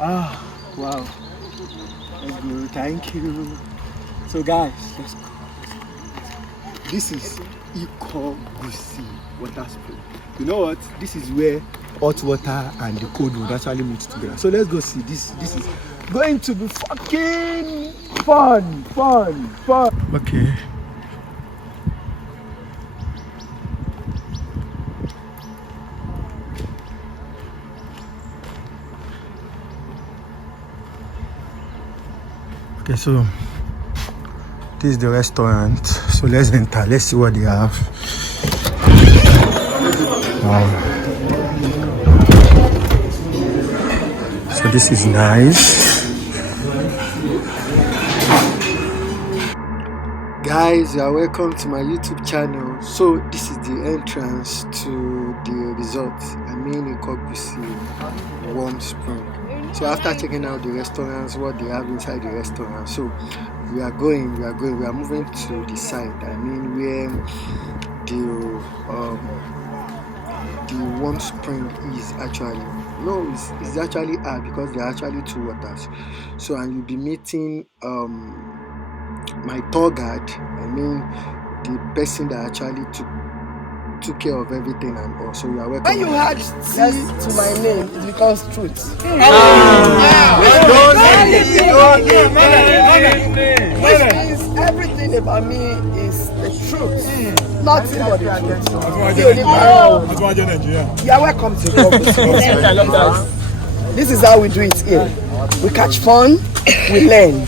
Ah, wow. That's good. Thank you. So guys, let's go. This is Ikogosi Water Spring. You know what? This is where hot water and the cold would actually meet together. So let's go see. This is going to be fucking fun. Okay. Okay, so this is the restaurant. So let's enter. Let's see what they have. Wow. So this is nice. Guys, you are welcome to my YouTube channel. So this is the entrance to the resort. I mean Ikogosi Warm Spring. So after checking out the restaurants, what they have inside the restaurant, so we are moving to the side. I mean where the warm spring is actually. No, it's actually because there are actually two waters. So and you'll be meeting my tour guide. I mean the person that actually took care of everything and all. So you are welcome. When you add T to my name, it becomes truth. Which means everything about me is the truth. Nothing but the truth. You are welcome to Ikogosi. This is how we do it here. We catch fun, we learn.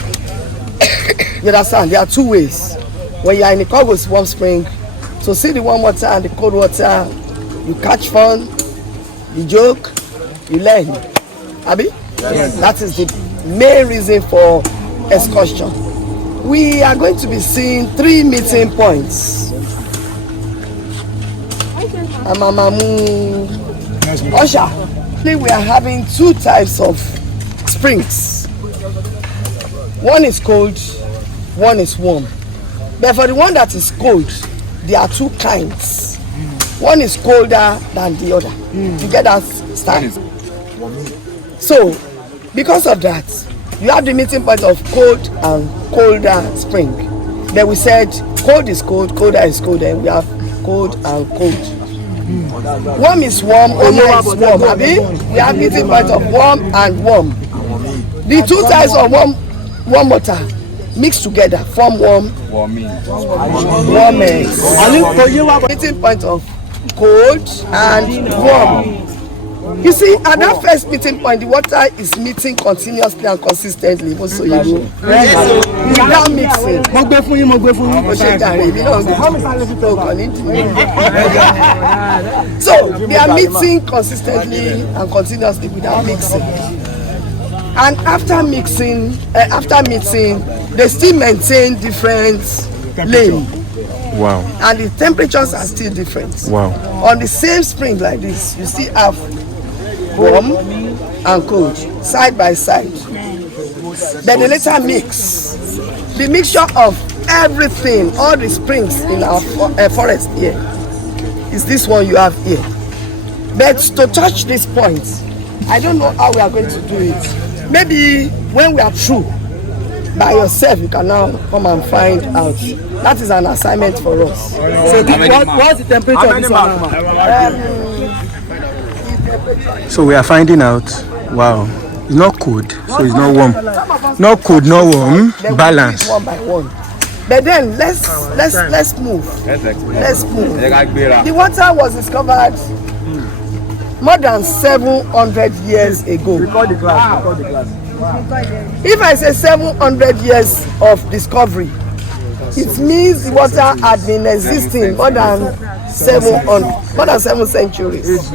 You understand? There are two ways. When you are in Ikogosi Warm Spring, so see the warm water and the cold water, you catch fun, you joke, you learn. Abi? Yes. That is the main reason for excursion. We are going to be seeing 3 meeting points. Amamamu, Osha. We are having 2 types of springs. One is cold, one is warm. But for the one that is cold, there are 2 kinds. One is colder than the other. You get that style? So, because of that, you have the meeting point of cold and colder spring. Then we said cold is cold, colder is cold, and we have cold and cold. Warm is warm, colder is warm. Abi? We have meeting point of warm and warm. The 2 types of warm water mixed together form warmest. Meeting point of cold and warm. You see, at that first meeting point, the water is meeting continuously and consistently. So you go without mixing. So they are meeting consistently and continuously without mixing. And after mixing, they still maintain different lane. Wow. And the temperatures are still different. Wow. On the same spring like this, you still have warm and cold side by side. Then they later mix. The mixture of everything, all the springs in our forest here, is this one you have here. But to touch this point, I don't know how we are going to do it. Maybe when we are through, by yourself, you can now come and find out. That is an assignment for us. So what's the temperature of this one? So we are finding out. Wow. It's not cold, so it's not warm. Not cold, not warm. Balance. One by one. But then let's move. Let's move. The water was discovered more than 700 years ago. Record the glass. If I say 700 years of discovery, it means the water had been existing more than 7 centuries.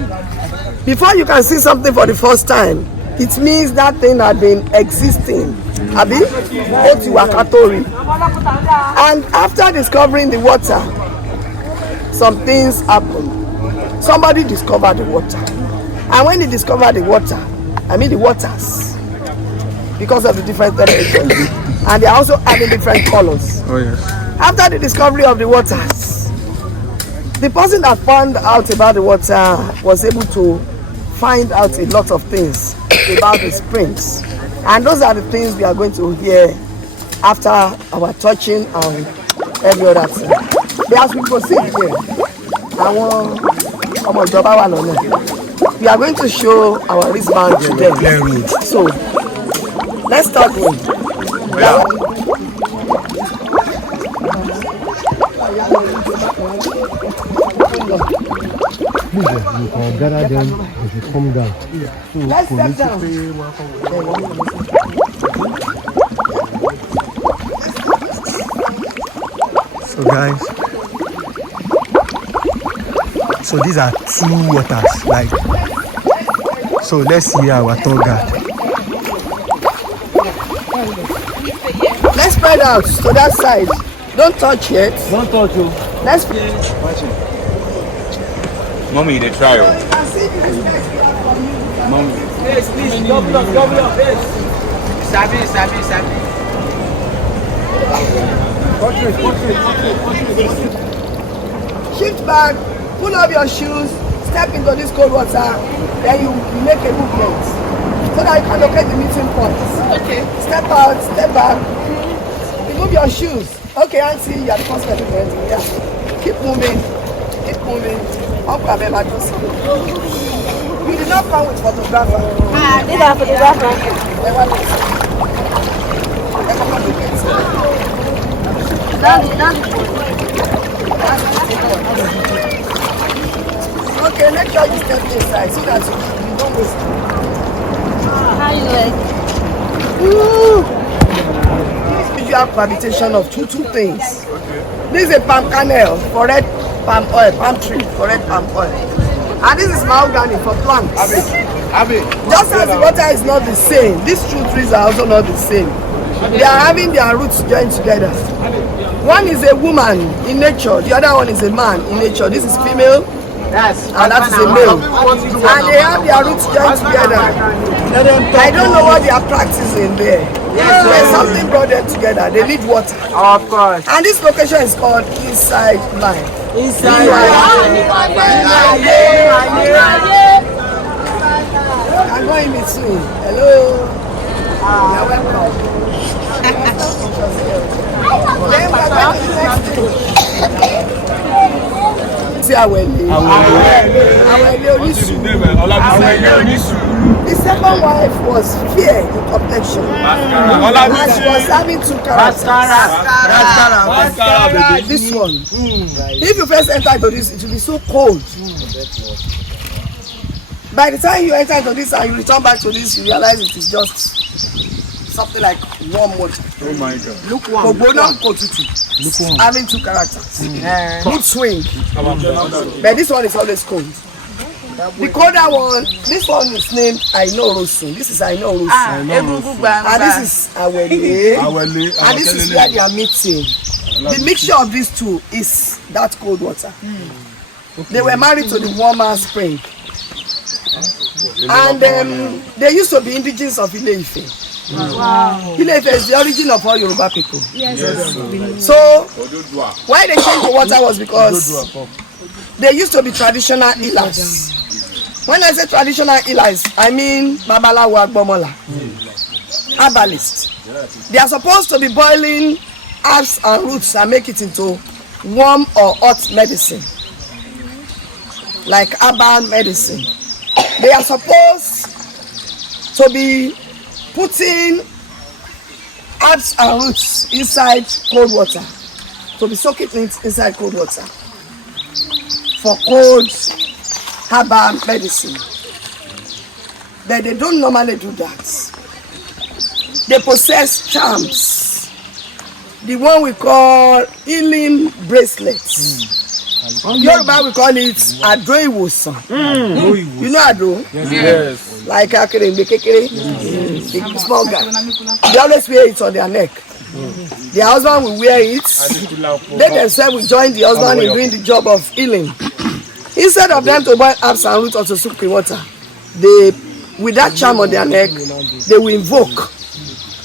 Before you can see something for the first time, it means that thing had been existing. Abi? And after discovering the water, some things happened. Somebody discovered the water. And when they discovered the water, I mean the waters, because of the different temperatures, and they are also having different colors. Oh yes. After the discovery of the waters, the person that found out about the water was able to find out a lot of things about the springs. And those are the things we are going to hear after our touching and every other thing. But as we proceed here, we are going to show our wristband to them. So let's start with. You can gather them as you come down. So let's step down. So guys, so these are two waters, like, so let's see our tour guide. Let's spread out to that side. Don't touch yet. don't touch you. Let's Mommy, they try. Mommy. Yes, please, double up, yes. Sabi. shift back, pull up your shoes, step into this cold water, then you make a movement so that you can locate the meeting point. Okay. Step out, step back, remove your shoes. Okay, Auntie, you are the first person to enter. Yeah. Keep moving. You did not come with photographer. These are photographers. Okay, make sure you step inside so that you don't waste time. How you like? Visual cohabitation of two things. This is a palm kernel for red palm oil, palm tree for red palm oil. And this is mahogany for plants. Just as the water is not the same, these two trees are also not the same. They are having their roots joined together. One is a woman in nature, the other one is a man in nature. This is female, and that is a male. And they have their roots joined together. I don't know what they are practicing there. There's something brought them together. They need water. Of course. And this location is called Inside Line. Inside. I'm going with you. Hello. You're welcome. Then we're going to the next thing. See Awele Onisu. The second wife was fair in complexion. And she was having two characters. This one. If you first enter into this, it will be so cold. By the time you enter into this and you return back to this, you realize it is just something like warm water. Oh my God. Lukewarm. Having two characters. Mood swing. But this one is always cold. The colder one, this one is named Ikogosi. This is Ikogosi. And this is Awele. And this is where they are meeting. The mixture of these two is that cold water. They were married to the warmer spring. And they used to be indigenous of Ile-Ife. Wow. Ile-Ife is the origin of all Yoruba people. Yes. So why they changed the water was because they used to be traditional healers. When I say traditional healers, I mean Babalawo Agbomola, herbalists. They are supposed to be boiling herbs and roots and make it into warm or hot medicine, like herbal medicine. They are supposed to be putting herbs and roots inside cold water, to be soaking it inside cold water for cold herbal medicine. But they don't normally do that. They possess charms. The one we call healing bracelets. Yoruba we call it Ado Iwosan. You know Ado? Yes. Like Akerembe Kekere, the small guy. They always wear it on their neck. Their husband will wear it. They themselves will join the husband in doing the job of healing. Instead of them to boil herbs and roots or to soak in water, they, with that charm on their neck, they will invoke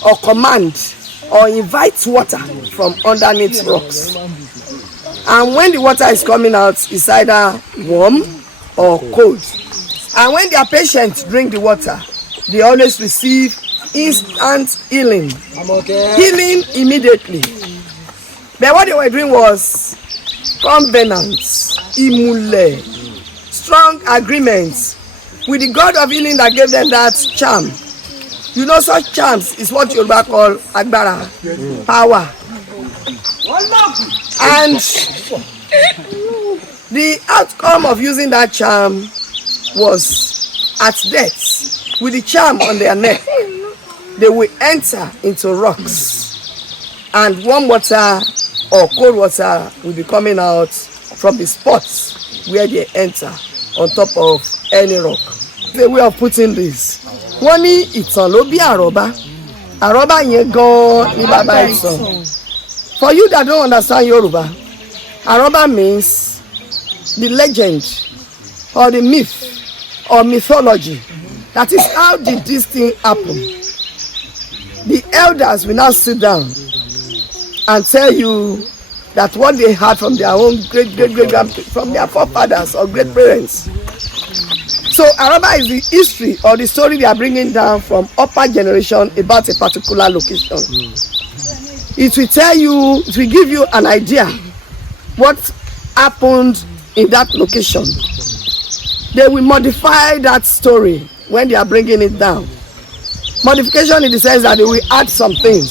or command or invite water from underneath rocks. And when the water is coming out, it's either warm or cold. And when their patients drink the water, they always receive instant healing. Healing immediately. But what they were doing was covenants, imule, strong agreements with the God of healing that gave them that charm. You know, such charms is what Yoruba call agbara, power. And the outcome of using that charm was at death, with the charm on their neck, they will enter into rocks, and warm water or cold water will be coming out from the spots where they enter on top of any rock. The way of putting this, wọ́n ní ìtàn ló bí àrọ́bá, àrọ́bá yẹn gan-an ní bàbá ìtàn. For you that don't understand Yoruba, àrọ́bá means the legend or the myth or mythology. That is, how did this thing happen? The elders will now sit down and tell you that what they had from their own great from their forefathers or great parents. So Araba is the history or the story they are bringing down from upper generation about a particular location. It will tell you, it will give you an idea what happened in that location. They will modify that story when they are bringing it down. Modification in the sense that they will add some things.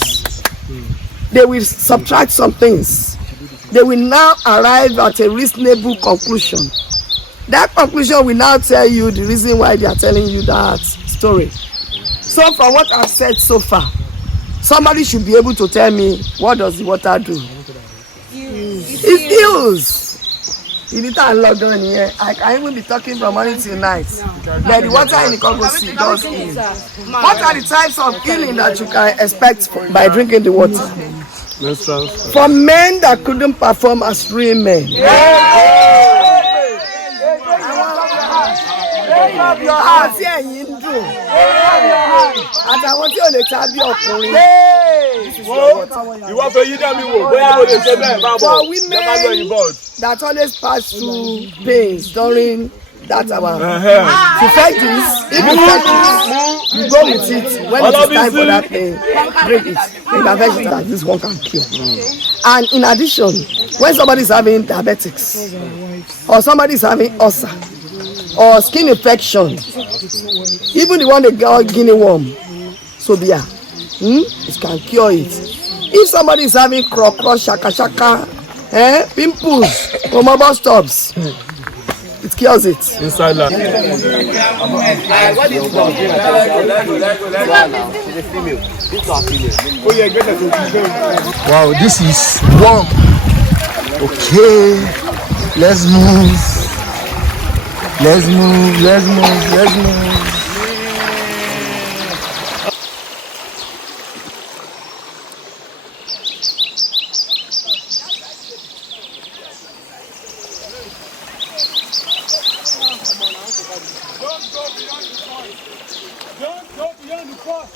They will subtract some things. They will now arrive at a reasonable conclusion. That conclusion will now tell you the reason why they are telling you that story. So from what I've said so far, somebody should be able to tell me, what does the water do? It heals. I can even be talking from morning till night. But the water in Ikogosi does heal. What are the types of healing that you can expect by drinking the water? For men that couldn't perform as real men. Àti ẹ̀yin ń dùn. Àtàwọn tí ò lè ta bí ọkùnrin. Ìwọ fẹ́ yí dá mi wò, bóyá o lè ṣe bẹ́ẹ̀ bá bọ̀. For women that always pass through pains during that hour. To fight this, if you fight it, you go with it when it is time for that pain. Break it. Intervention that this one can cure. And in addition, when somebody is having diabetics or somebody is having ulcer, or skin infection, even the one they got guinea worm, so yeah, it can cure it. If somebody is having shaka, pimples, or mobile stops, it cures it. Inside that. Wow, this is warm. Okay, let's move. Let's move. Don't go beyond the point.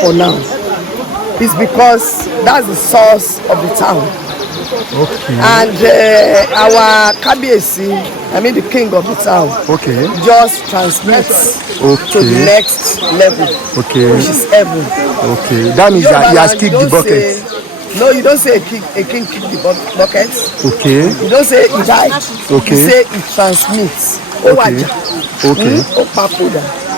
For now, it's because that's the source of the town. Okay. And our Kabiyesi, I mean the king of the town, just transmits to the next level, which is heaven. Okay, that means that he has kicked the bucket. No, you don't say a king kicked the bucket. Okay. You don't say he died. Okay. You say it transmits. Okay.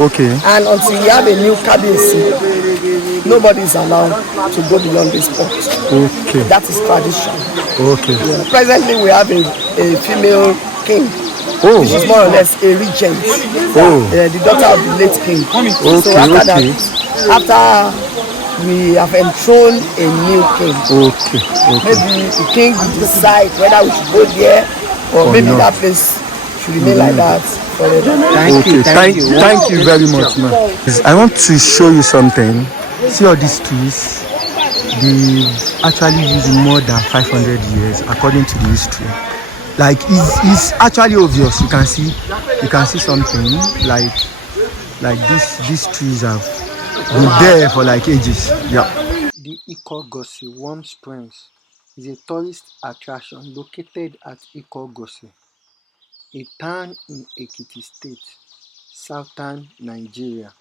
Okay. And until we have a new Kabiyesi, nobody is allowed to go beyond this point. Okay. That is tradition. Okay. Yeah. Presently, we have a female king, which is more or less a regent. The daughter of the late king. So after that, after we have enthroned a new king. Maybe the king will decide whether we should go there or maybe that place should remain like that forever. Thank you very much, man. I want to show you something. See all these trees? They actually used more than 500 years according to the history. Like it's actually obvious. You can see something like these trees have been there for like ages. Yeah. The Ikogosi Warm Springs is a tourist attraction located at Ikogosi, a town in Ekiti State, southern Nigeria.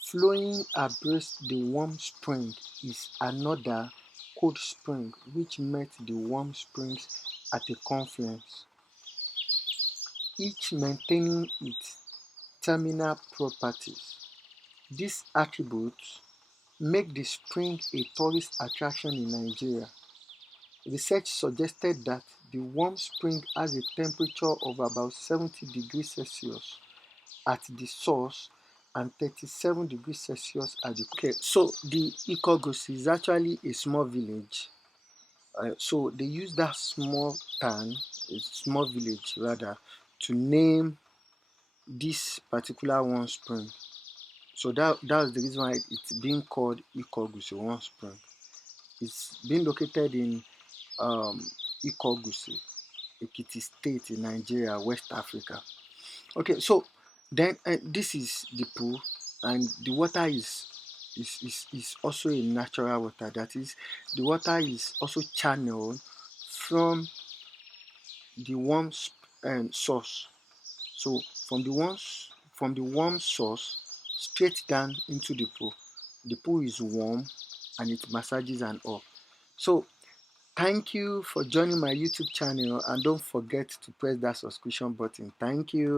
Flowing abreast the Warm Spring is another cold spring which met the Warm Springs at a confluence, each maintaining its terminal properties. These attributes make the spring a tourist attraction in Nigeria. Research suggested that the Warm Spring has a temperature of about 70 degrees Celsius at the source and 37 degrees Celsius at the so the Ikogosi is actually a small village. So they use that small town, a small village rather, to name this particular one spring. So that's the reason why it's being called Ikogosi Warm Spring. It's being located in Ikogosi, Ekiti State in Nigeria, West Africa. Okay, so then this is the pool, and the water is also a natural water. That is, the water is also channeled from the warm source. So from the warm source straight down into the pool. The pool is warm and it massages and all. So thank you for joining my YouTube channel, and don't forget to press that subscription button. Thank you.